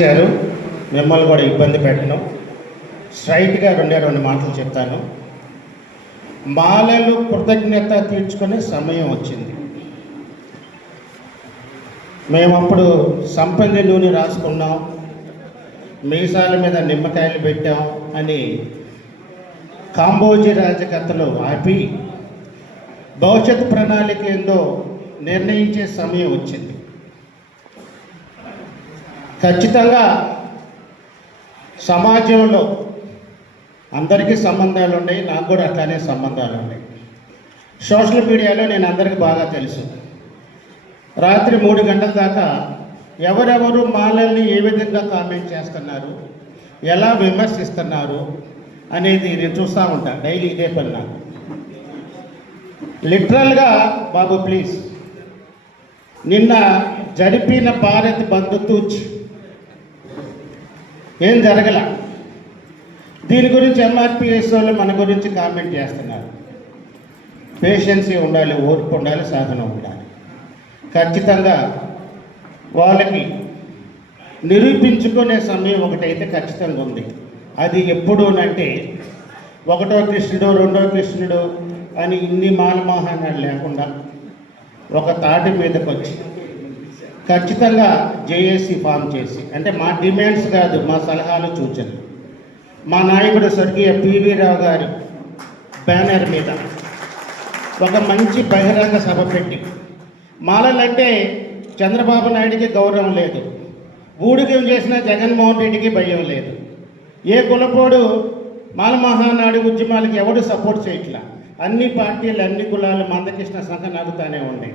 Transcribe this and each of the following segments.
ఇచ్చారు మిమ్మల్ని కూడా ఇబ్బంది పెట్టను. స్ట్రైట్గా రెండే రెండు మాటలు చెప్తాను. మాలలు కృతజ్ఞత తీర్చుకునే సమయం వచ్చింది. మేము అప్పుడు సంపంగి నూనె రాసుకున్నాం. మీసాల మీద నిమ్మకాయలు పెట్టాం అని కాంబోజీ రాజకథలు ఆపి భవిష్యత్ ప్రణాళిక ఏందో నిర్ణయించే సమయం వచ్చింది. ఖచ్చితంగా సమాజంలో అందరికీ సంబంధాలు ఉన్నాయి నాకు కూడా అట్లానే సంబంధాలు ఉన్నాయి. సోషల్ మీడియాలో నేను అందరికీ బాగా తెలుసు. రాత్రి మూడు గంటల దాకా ఎవరెవరు మాలల్ని ఏ విధంగా కామెంట్ చేస్తున్నారు ఎలా విమర్శిస్తున్నారు అనేది నేను చూస్తూ ఉంటాను డైలీ ఇదే పని నాకు. లిటరల్గా బాబు ప్లీజ్ నిన్న జరిపిన భారత్ బంధు తూచి ఏం జరగల? దీని గురించి ఎంఆర్పిఎస్ వాళ్ళు మన గురించి కామెంట్ చేస్తున్నారు. పేషెన్సీ ఉండాలి ఓర్పు ఉండాలి సాధన ఉండాలి. ఖచ్చితంగా వాళ్ళకి నిరూపించుకునే సమయం ఒకటైతే ఖచ్చితంగా ఉంది. అది ఎప్పుడునంటే ఒకటో కృష్ణుడు రెండో కృష్ణుడు అని ఇన్ని మాలమోహనాలు లేకుండా ఒక తాటి మీదకి వచ్చి ఖచ్చితంగా జేఏసీ ఫామ్ చేసి అంటే మా డిమాండ్స్ కాదు మా సలహాలు సూచనలు. మా నాయకుడు స్వర్గీయ పివి రావు గారి బ్యానర్ మీద ఒక మంచి బహిరంగ సభ పెట్టి మాలలంటే చంద్రబాబు నాయుడికి గౌరవం లేదు. ఊడికం చేసిన జగన్మోహన్ రెడ్డికి భయం లేదు. ఏ కులపోడు మాల మహానాడు ఉద్యమాలకి ఎవడు సపోర్ట్ చేయట్లా? అన్ని పార్టీలు అన్ని కులాలు మందకృష్ణ సంఘ నడుతూనే ఉన్నాయి.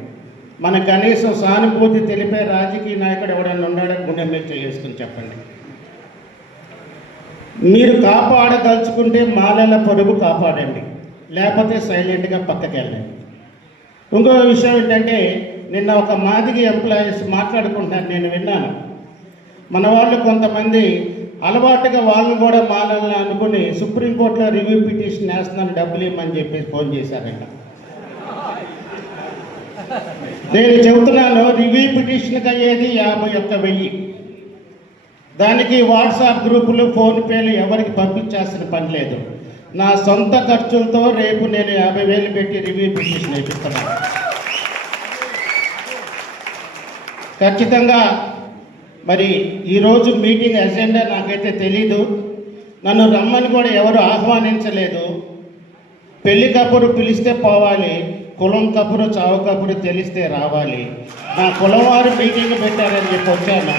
మన కనీసం సానుభూతి తెలిపే రాజకీయ నాయకుడు ఎవడన్నా ఉన్నాడో? గుండె మీద చేసుకుని చెప్పండి. మీరు కాపాడదలుచుకుంటే మాలల పొరుగు కాపాడండి. లేకపోతే సైలెంట్గా పక్కకి వెళ్ళండి ఇంకో విషయం ఏంటంటే నిన్న ఒక మాదిగి ఎంప్లాయీస్ మాట్లాడుకుంటున్నారు. నేను విన్నాను. మన వాళ్ళు కొంతమంది అలవాటుగా వాళ్ళు కూడా మాలని అనుకుని సుప్రీంకోర్టులో రివ్యూ పిటిషన్ వేస్తున్నాను. డబ్బులు ఇవ్వమని చెప్పేసి ఫోన్ చేశారంట. నేను చెబుతున్నాను రివ్యూ పిటిషన్కి అయ్యేది యాభై ఒక్క వెయ్యి. దానికి వాట్సాప్ గ్రూపులు ఫోన్పేలు ఎవరికి పంపించాల్సిన పని లేదు. నా సొంత ఖర్చులతో రేపు నేను యాభై వేలు పెట్టి రివ్యూ పిటిషన్ వేపిస్తున్నాను ఖచ్చితంగా మరి ఈరోజు మీటింగ్ అజెండా నాకైతే తెలీదు. నన్ను రమ్మని కూడా ఎవరు ఆహ్వానించలేదు. పెళ్ళికప్పుడు పిలిస్తే పోవాలి. కులం కబురు చావు కబురు తెలిస్తే రావాలి. నా కులం వారు మీటింగ్ పెట్టారని చెప్పి వచ్చాను.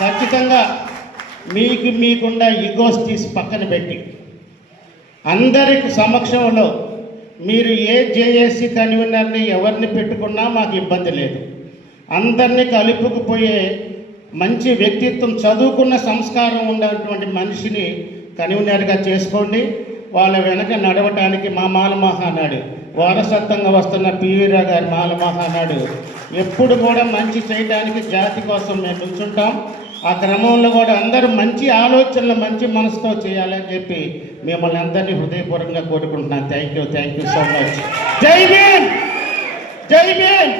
ఖచ్చితంగా మీకు మీకుండా ఈగోస్ తీసి పక్కన పెట్టి. అందరి సమక్షంలో మీరు ఏ జేఏసీ కన్వీనర్ని ఎవరిని పెట్టుకున్నా మాకు ఇబ్బంది లేదు. అందరినీ కలుపుకుపోయే మంచి వ్యక్తిత్వం చదువుకున్న సంస్కారం ఉన్నటువంటి మనిషిని కన్వీనర్గా చేసుకోండి. వాళ్ళ వెనక నడవటానికి మా మాల మహానాడు వారసత్వంగా వస్తున్న పివిరా గారి మాల మహానాడు ఎప్పుడు కూడా మంచి చేయడానికి జాతి కోసం మేము నిల్చుంటాం. ఆ క్రమంలో కూడా అందరూ మంచి ఆలోచనలు మంచి మనసుతో చేయాలని చెప్పి మిమ్మల్ని అందరినీ హృదయపూర్వకంగా కోరుకుంటున్నాను. Thank you thank you so much జై భీమ్ జై భీమ్